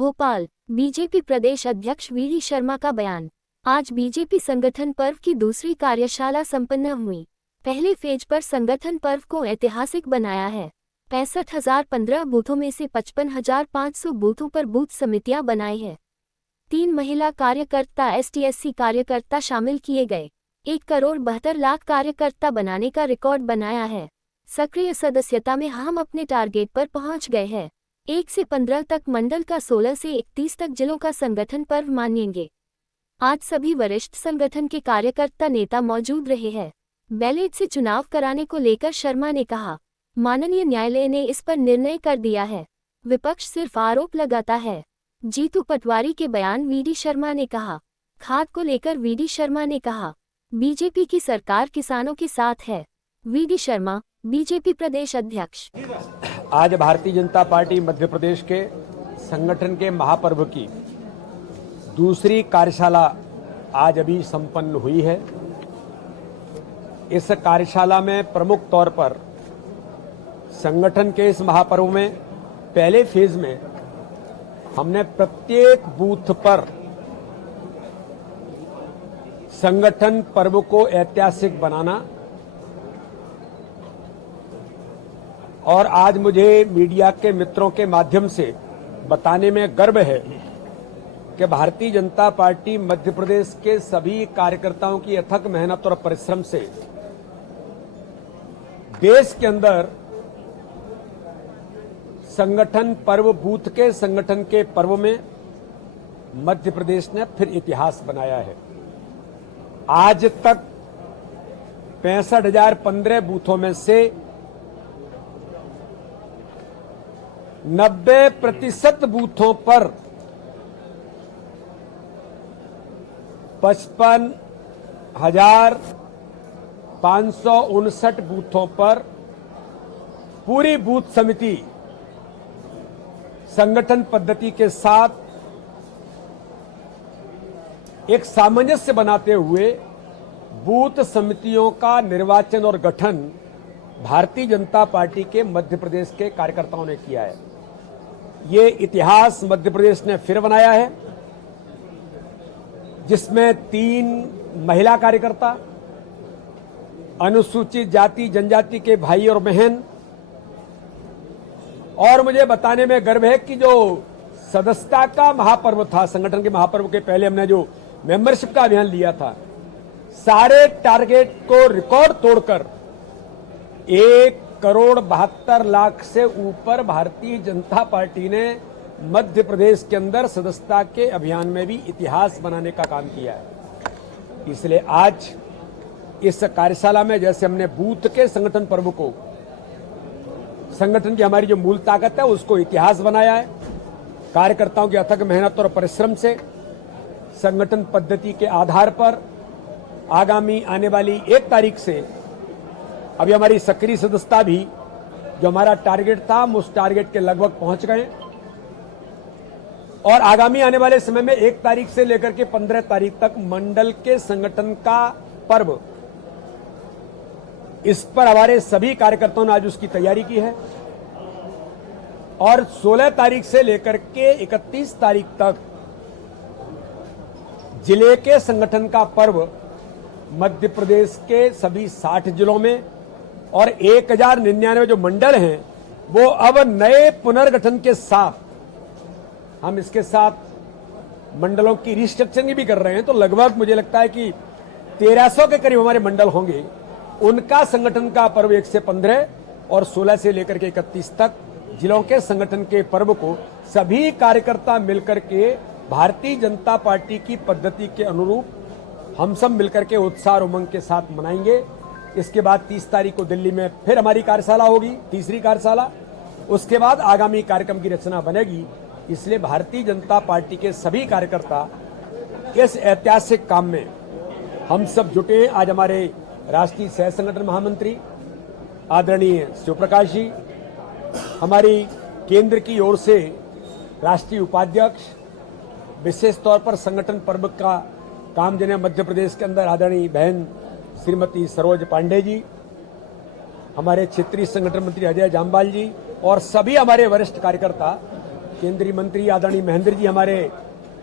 Bhopal. BJP प्रदेश अध्यक्ष VD Sharma का बयान। आज बीजेपी संगठन पर्व की दूसरी कार्यशाला संपन्न हुई। पहले फेज पर संगठन पर्व को ऐतिहासिक बनाया है। 65,015 बूथों में से 55,500 बूथों पर बूथ समितियां बनाई है। 3 महिला कार्यकर्ता ST/SC कार्यकर्ता शामिल किए गए। 1,72,00,000 कार्यकर्ता बनाने का रिकॉर्ड बनाया है। सक्रिय सदस्यता में हम अपने टारगेट पर पहुंच गए हैं। 1 से 15 तक मंडल का, 16 से 31 तक जिलों का संगठन पर्व मानेंगे। आज सभी वरिष्ठ संगठन के कार्यकर्ता नेता मौजूद रहे हैं। बैलेट से चुनाव कराने को लेकर शर्मा ने कहा, माननीय न्यायालय ने इस पर निर्णय कर दिया है। विपक्ष सिर्फ आरोप लगाता है। जीतू पटवारी के बयान। वीडी शर्मा ने कहा, खाद को लेकर वीडी शर्मा ने कहा, बीजेपी की सरकार किसानों के साथ है। वीडी शर्मा, बीजेपी प्रदेश अध्यक्ष। आज भारतीय जनता पार्टी मध्य प्रदेश के संगठन के महापर्व की दूसरी कार्यशाला आज अभी संपन्न हुई है। इस कार्यशाला में प्रमुख तौर पर संगठन के इस महापर्व में पहले फेज में हमने प्रत्येक बूथ पर संगठन पर्व को ऐतिहासिक बनाना, और आज मुझे मीडिया के मित्रों के माध्यम से बताने में गर्व है कि भारतीय जनता पार्टी मध्य प्रदेश के सभी कार्यकर्ताओं की अथक मेहनत और परिश्रम से देश के अंदर संगठन पर्व, बूथ के संगठन के पर्व में मध्य प्रदेश ने फिर इतिहास बनाया है। आज तक 65,015 बूथों में से 90% बूथों पर 55,559 बूथों पर पूरी बूथ समिति संगठन पद्धति के साथ एक सामंजस्य बनाते हुए बूथ समितियों का निर्वाचन और गठन भारतीय जनता पार्टी के मध्य प्रदेश के कार्यकर्ताओं ने किया है। ये इतिहास मध्य प्रदेश ने फिर बनाया है, जिसमें 3 महिला कार्यकर्ता, अनुसूचित जाति जनजाति के भाई और बहन, और मुझे बताने में गर्व है कि जो सदस्यता का महापर्व था, संगठन के महापर्व के पहले हमने जो मेंबरशिप का अभियान लिया था, सारे टारगेट को रिकॉर्ड तोड़कर 1,72,00,000 से ऊपर भारतीय जनता पार्टी ने मध्य प्रदेश के अंदर सदस्यता के अभियान में भी इतिहास बनाने का काम किया है। इसलिए आज इस कार्यशाला में जैसे हमने बूथ के संगठन पर्व को, संगठन की हमारी जो मूल ताकत है उसको इतिहास बनाया है। कार्यकर्ताओं की अथक मेहनत और परिश्रम से संगठन पद्धति के आधार पर आगामी आने वाली 1 तारीख से अभी हमारी सक्रिय सदस्यता भी, जो हमारा टारगेट था, हम उस टारगेट के लगभग पहुंच गए, और आगामी आने वाले समय में 1 तारीख से लेकर के 15 तारीख तक मंडल के संगठन का पर्व, इस पर हमारे सभी कार्यकर्ताओं ने आज उसकी तैयारी की है। और 16 तारीख से लेकर के 31 तारीख तक जिले के संगठन का पर्व मध्य प्रदेश के सभी 60 जिलों में, और 1,099 जो मंडल हैं वो अब नए पुनर्गठन के साथ, हम इसके साथ मंडलों की रिस्ट्रक्चरिंग भी कर रहे हैं, तो लगभग मुझे लगता है कि 1300 के करीब हमारे मंडल होंगे। उनका संगठन का पर्व 1 से 15 और 16 से लेकर के 31 तक जिलों के संगठन के पर्व को सभी कार्यकर्ता मिलकर के भारतीय जनता पार्टी की पद्धति के अनुरूप हम सब मिलकर के उत्साह और उमंग के साथ मनाएंगे। इसके बाद 30 तारीख को दिल्ली में फिर हमारी कार्यशाला होगी, तीसरी कार्यशाला। उसके बाद आगामी कार्यक्रम की रचना बनेगी। इसलिए भारतीय जनता पार्टी के सभी कार्यकर्ता इस ऐतिहासिक काम में हम सब जुटे हैं। आज हमारे राष्ट्रीय सह संगठन महामंत्री आदरणीय शिवप्रकाश जी, हमारी केंद्र की ओर से राष्ट्रीय उपाध्यक्ष, विशेष तौर पर संगठन पर्व का काम जिन्हें मध्य प्रदेश के अंदर आदरणीय बहन श्रीमती सरोज पांडे जी, हमारे क्षेत्रीय संगठन मंत्री अजय जामवाल जी, और सभी हमारे वरिष्ठ कार्यकर्ता केंद्रीय मंत्री आदरणीय महेंद्र जी, हमारे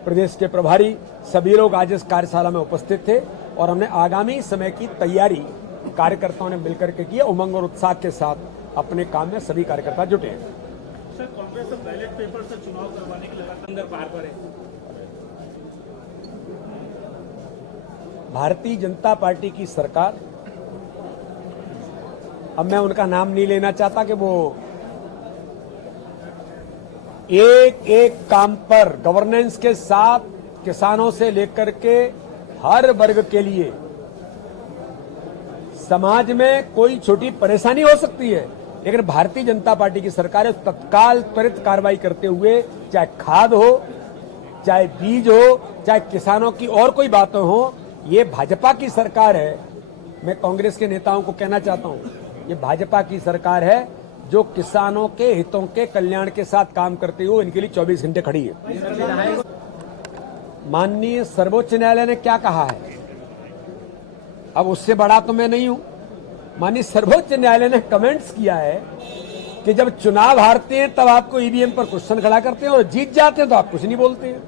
प्रदेश के प्रभारी, सभी लोग आज इस कार्यशाला में उपस्थित थे और हमने आगामी समय की तैयारी कार्यकर्ताओं ने मिलकर के की। उमंग और उत्साह के साथ अपने काम में सभी कार्यकर्ता जुटे हैं। सर, कांग्रेस अब बैलेट पेपर से चुनाव करवाने के लगातार पार पर है। भारतीय जनता पार्टी की सरकार, अब मैं उनका नाम नहीं लेना चाहता कि वो एक एक काम पर गवर्नेंस के साथ किसानों से लेकर के हर वर्ग के लिए समाज में कोई छोटी परेशानी हो सकती है, लेकिन भारतीय जनता पार्टी की सरकार तत्काल त्वरित कार्रवाई करते हुए, चाहे खाद हो, चाहे बीज हो, चाहे किसानों की और कोई बातें हो, ये भाजपा की सरकार है। मैं कांग्रेस के नेताओं को कहना चाहता हूं, ये भाजपा की सरकार है जो किसानों के हितों के कल्याण के साथ काम करते हुए इनके लिए 24 घंटे खड़ी है। माननीय सर्वोच्च न्यायालय ने क्या कहा है, अब उससे बड़ा तो मैं नहीं हूं। माननीय सर्वोच्च न्यायालय ने कमेंट्स किया है कि जब चुनाव हारते हैं तब आपको ईवीएम पर क्वेश्चन खड़ा करते हैं और जीत जाते हैं तो आप कुछ नहीं बोलते हैं।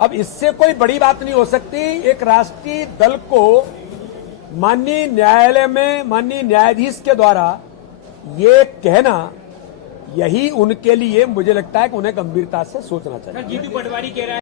अब इससे कोई बड़ी बात नहीं हो सकती। एक राष्ट्रीय दल को माननीय न्यायालय में माननीय न्यायाधीश के द्वारा ये कहना, यही उनके लिए मुझे लगता है कि उन्हें गंभीरता से सोचना चाहिए। जीतू पटवारी कह रहा है